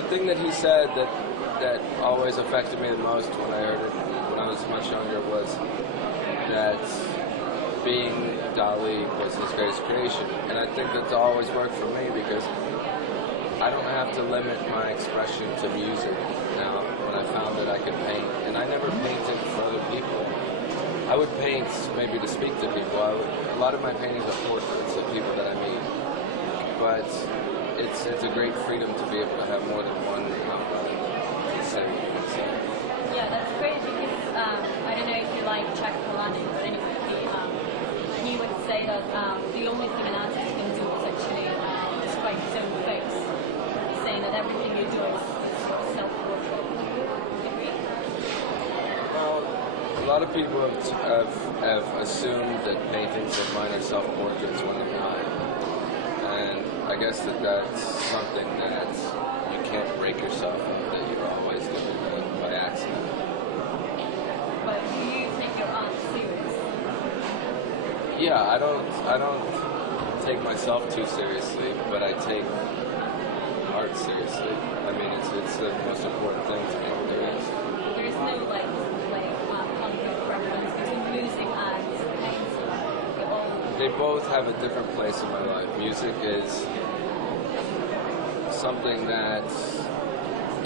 the thing that he said that always affected me the most when I heard it when I was much younger was that being Dali was his greatest creation. And I think that's always worked for me because I don't have to limit my expression to music now when I found that I could paint. And I never painted for other people. I would paint maybe to speak to people. A lot of my paintings are portraits of people that I meet. But it's a great freedom to be able to have more than one to say. Yeah, that's great because I don't know if you like Czech Polanic, but anyway, and he would say that the only thing an artist can do is actually describe his own face. He's saying that everything you do is sort of self-portrait. Would you agree? Well, a lot of people have assumed that paintings of mine are self-portraits when they're not. And I guess that's something that you can't break yourself of, that you're always going to do by accident. But do you take your art serious? Yeah, I don't take myself too seriously, but I take art seriously. I mean, it's the most important thing to me there is. There is no concrete preference between music and painting. They both have a different place in my life. Music is something that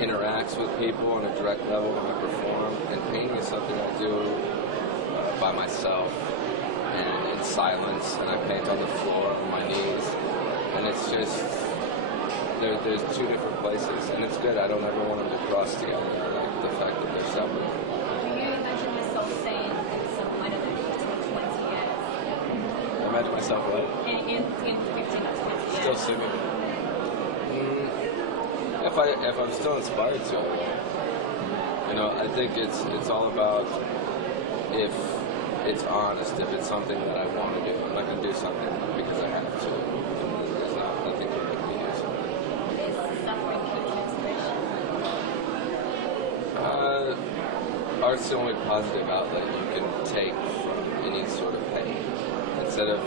interacts with people on a direct level when I perform, and painting is something I do by myself and in silence, and I paint on the floor on my knees, and it's just there's two different places, and it's good. I don't ever want them to cross together. I like the fact that they're separate. Do you imagine yourself saying in some, I don't know, 15 or 20 years? I imagine myself what? In 15 or 20 years. Still singing. If I'm still inspired to, I will. You know, I think it's all about if it's honest, if it's something that I want to do. I'm not going to do something because I have to. There's nothing to make me do something. Is suffering keeps inspiration? Art's the only positive outlet you can take from any sort of pain. Instead of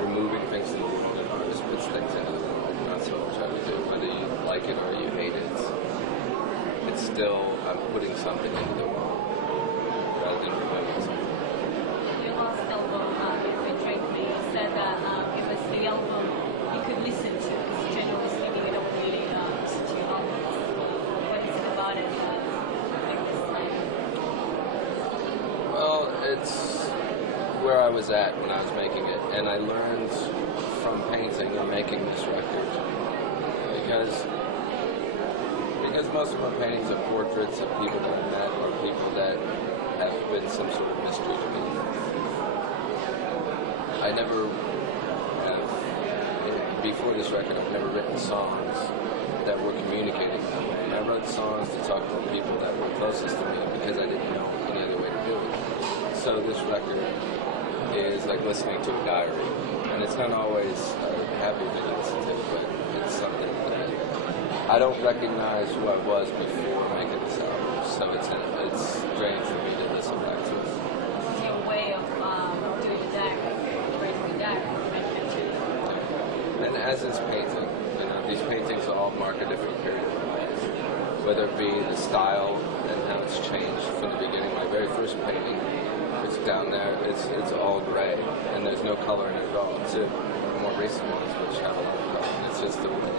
removing things in the world, an artist puts things into the world, and that's what I'm trying to do. Whether you like it or you hate it, it's still, I'm putting something into the world rather than removing something. Your last album, It Betrayed Me, you said that it was the album you could listen to, because generally speaking you don't really listen to your albums. What is it about it that like this time? Well, it's where I was at when I was making it, and I learned from painting and making this record because most of my paintings are portraits of people that I met or people that have been some sort of mystery to me. I never have, before this record, I've never written songs that were communicating that way. And I wrote songs to talk to the people that were closest to me because I didn't know any other way to do it. So this record is like listening to a diary. And it's not always a happy thing to listen to, but it's something that I don't recognize who I was before making this album. So it's strange for me to listen back to it. This is your way of doing the diary, writing the diary, and as is painting, you know, these paintings all mark a different period of my life. Whether it be the style and how it's changed from the beginning. My very first painting, it's down there, it's all gray, and there's no color in it at all. It's the more recent ones which have a lot of color. It's just the way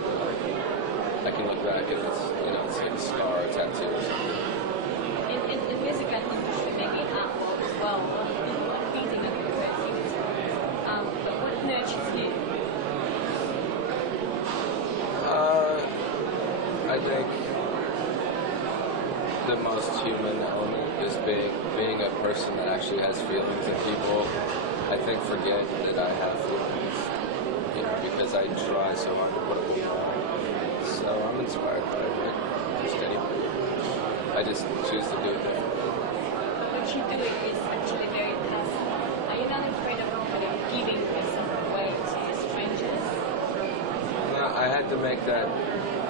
I can look back and it's, you know, it's like a scar, a tattoo or something. In the music industry, maybe art as well, painting and creativity. But what nurtures you? I think the most human element is being a person that actually has feelings, and people, I think, forget that I have feelings, you know, because I try so hard to put them on. So I'm inspired by it, like just anybody. I just choose to do it differently. What you do is actually very personal. Are you not afraid of giving yourself away to strangers? I had to make that.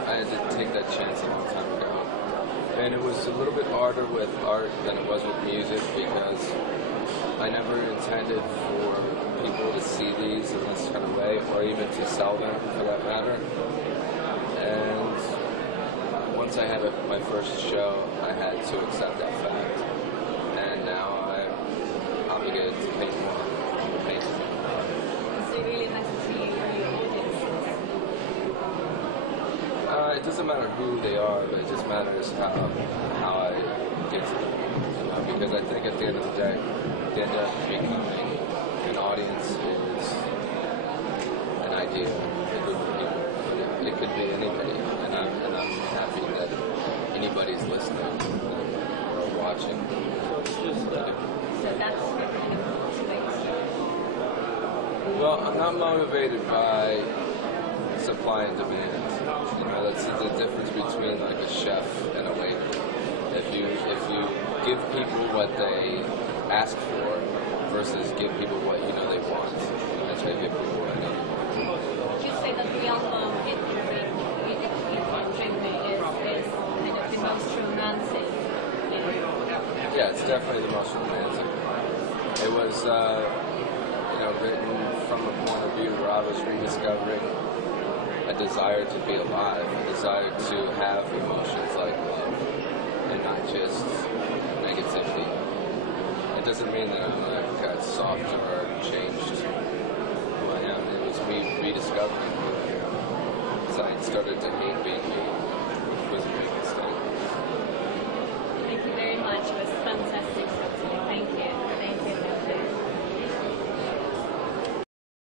I had to take that chance a long time ago. And it was a little bit harder with art than it was with music because I never intended for people to see these in this kind of way or even to sell them for that matter. And once I had my first show, I had to accept that fact, and now I'm obligated to paint more paintings. So it really matters to you who your audience is? It doesn't matter who they are, but it just matters how I get to them. You know, because I think at the end of the day, the end of becoming an audience is an idea, a group of people. It could be anybody, and I'm happy that anybody's listening or watching. So that's what kind of motivates you? Well, I'm not motivated by supply and demand. You know, that's the difference between like a chef and a waiter. If you give people what they ask for versus give people what you know they want, that's how you give people what they need. Would you say that the album It Dream Me is kind of the most romantic? Yeah, it's definitely the most romantic. It was, written from a point of view where I was rediscovering a desire to be alive, a desire to have emotions like love, and not just negativity. It doesn't mean that I'm got softer or changed who I am. It was me rediscovering who I am. So I started to hate being me, which was